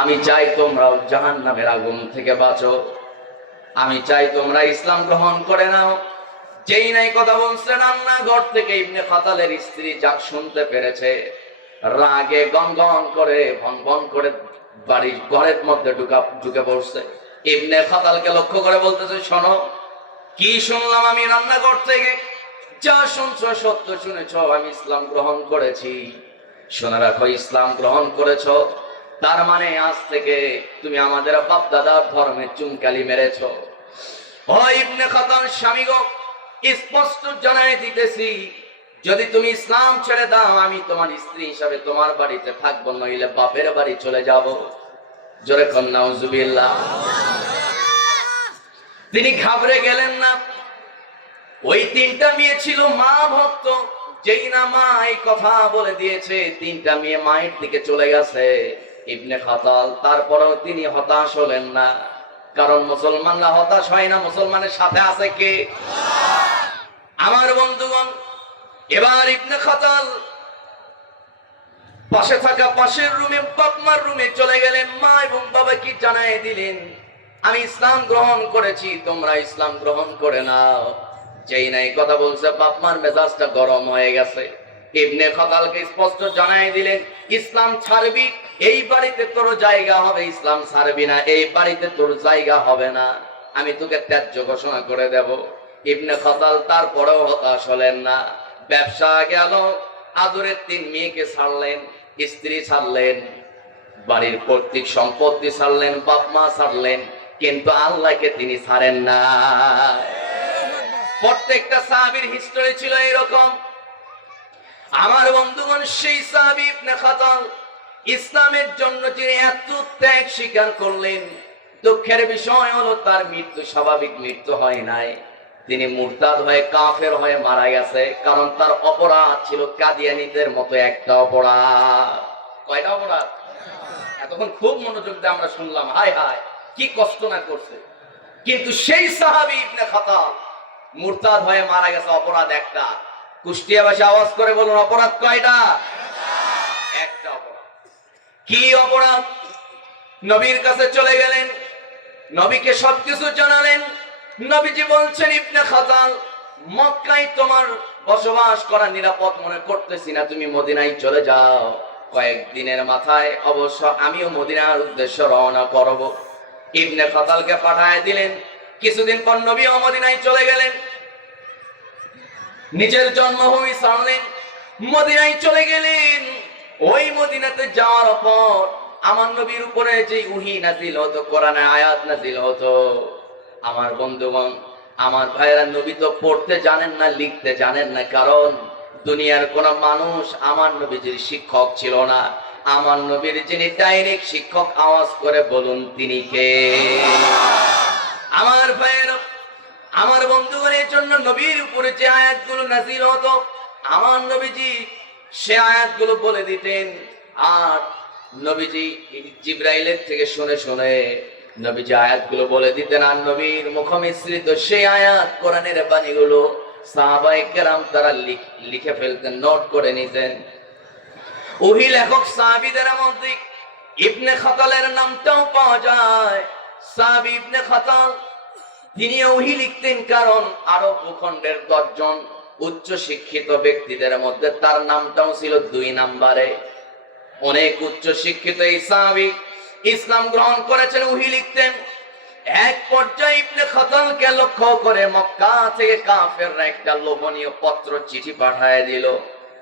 আমি চাই তোমরাও জাহান নামের আগুন থেকে বাঁচো। আমি চাই তোমরা ইসলাম গ্রহণ করে নাও। যেই নাই কথা বলছে রান্নাঘর থেকে ইবনে খাতালের স্ত্রী যাক শুনতে পেরেছে। রাগে গনগন করে ভন ভন করে বাড়ির ঘরের মধ্যে ঢুকা ঢুকে পড়ছে। ইবনে খাতালকে লক্ষ্য করে বলতেছে, শোনো, কি শুনলাম আমি রান্নাঘর থেকে? যা শুনছো, সত্য শুনেছ, আমি ইসলাম গ্রহণ করেছি। শুনে রাখো, ইসলাম গ্রহণ করেছ। তার মানে আজ থেকে তুমি আমাদের বাপ দাদার ধর্মের চুনকালি মেরেছ। স্পষ্ট জানাই দিতেছি, যদি তুমি ইসলাম ছেড়ে দাও, আমি তোমার স্ত্রী হিসাবে তোমার বাড়িতে থাকব, নইলে বাপের বাড়ি চলে যাব। জোরে কন্যা তিনি ঘাবড়ে গেলেন না। ওই তিনটা মেয়ে ছিল মা ভক্ত, যেই না মা এই কথা বলে দিয়েছে, তিনটা মেয়ে মায়ের দিকে চলে গেছে। ইবনে খাতাল, তারপরেও তিনি হতাশ হলেন না। কারণ মুসলমানরা হতাশ হয় না, মুসলমানের সাথে আছে কে? আমার বন্ধুগণ, এবার ইবনে খাতাল পাশে থাকা পাশের রুমে, বাপমার রুমে চলে গেলেন। মা এবং বাবা কি জানাই দিলেন? আমি ইসলাম গ্রহণ করেছি, তোমরা ইসলাম গ্রহণ করে নাও। যেই নাই কথা বলছে, বাপমার মেজাজটা গরম হয়ে গেছে। ইবনে খতালকে স্পষ্ট জানাই দিলেন, ইসলাম ছাড়বি, এই বাড়িতে তোর জায়গা হবে। ইসলাম ছাড়বি না, এই বাড়িতে তোর জায়গা হবে না। আমি তোকে ত্যায্য ঘোষণা করে দেব। ইবনে খতাল তারপরেও হতাশ হলেন না। ব্যবসা গেল, আদরের তিন মেয়েকে ছাড়লেন, স্ত্রী ছাড়লেন, বাড়ির কর্তৃক সম্পত্তি ছাড়লেন, বাপ মা ছাড়লেন, কিন্তু আল্লাহকে তিনি ছাড়েন না প্রত্যেকটা সাহাবীর হিস্টোরি ছিল এরকম। আমার বন্ধুগণ, সেই সাহাবী ইবনে খাতাল ইসলামের জন্য যিনি এত ত্যাগ স্বীকার করলেন, দুঃখের বিষয় হলো তার মৃত্যু স্বাভাবিক মৃত্যু হয় নাই। তিনি মুরতাদ হয়ে কাফের হয়ে মারা গেছে, কারণ তার অপরাধ ছিল কাদিয়ানিদের মতো একটা অপরাধ। কয়টা অপরাধ? এতক্ষণ খুব মনোযোগ দিয়ে আমরা শুনলাম, হায় হায়, কি কষ্ট না করছে। কিন্তু সেই সাহাবী ইবনে খাতাব মুরতাদ হয়ে মারা গেছে, অপরাধ একটা। কুষ্টিয়া আওয়াজ করে বলুন, অপরাধ কয়টা? একটা অপরাধ। কি অপরাধ? নবীর কাছে চলে গেলেন, নবীকে সবকিছু জানালেন। নবীজি বলছেন, ইবনে খাতাল, মক্কায় তোমার বসবাস করা নিরাপদ মনে করতেছি না, তুমি মদিনায় চলে যাও। কয়েকদিনের মাথায় অবশ্য আমিও মদিনার উদ্দেশ্য রওনা করব। ইবনে খাতালকে পাঠায় দিলেন। কিছুদিন পর নবীও মদিনায় চলে গেলেন। নিজের জন্মভূমি ছাড়লেন মদিনায় চলে গেলেন। ওই মদিনাতে যাওয়ার পর আমার নবীর উপরে যে উহি নাজিল হতো, কোরআনে আয়াত নাজিল হতো। আমার বন্ধুগণ, আমার ভাইয়েরা, নবী তো পড়তে জানেন না, লিখতে জানেন না, কারণ দুনিয়ার কোন মানুষ আমার নবীজির শিক্ষক ছিল না। আমার নবীর যিনি ডাইরেক্ট শিক্ষক আওয়াজ করে বলুন, তিনি কে? আমার ভাইয়েরা আমার বন্ধুগণের জন্য নবীর উপরে যে আয়াতগুলো নাজিল হতো, আমার নবীজি সে আয়াতগুলো বলে দিতেন। আর নবীজি জিব্রাইলের থেকে শুনে শুনে নবীজি আয়াতগুলো বলে দিতেন, আর নবীর মুখমিশ্রিত সেই আয়াত কোরআনের বাণীগুলো সাহাবায়ে কেরাম তারা লিখে ফেলতেন, নোট করে নিতেন। ওহি লেখক সাহাবীদের মধ্যে ইবনে খাতালের নামটাও পাওয়া যায়। সাহাবী ইবনে খাতাল তিনি ওহি লিখতেন, কারণ আরব ভূখণ্ডের দশজন উচ্চ শিক্ষিত ব্যক্তিদের মধ্যে তার নামটাও ছিল দুই নাম্বারে। অনেক উচ্চ শিক্ষিত সাহাবী ইসলাম গ্রহণ করেছেন উহি লিখতেন। এক পর্যায়ে ইবনে খাতালকে লক্ষ্য করে মক্কা থেকে কাফেররা একটা লোভনীয় পত্র চিঠি পাঠায় দিল।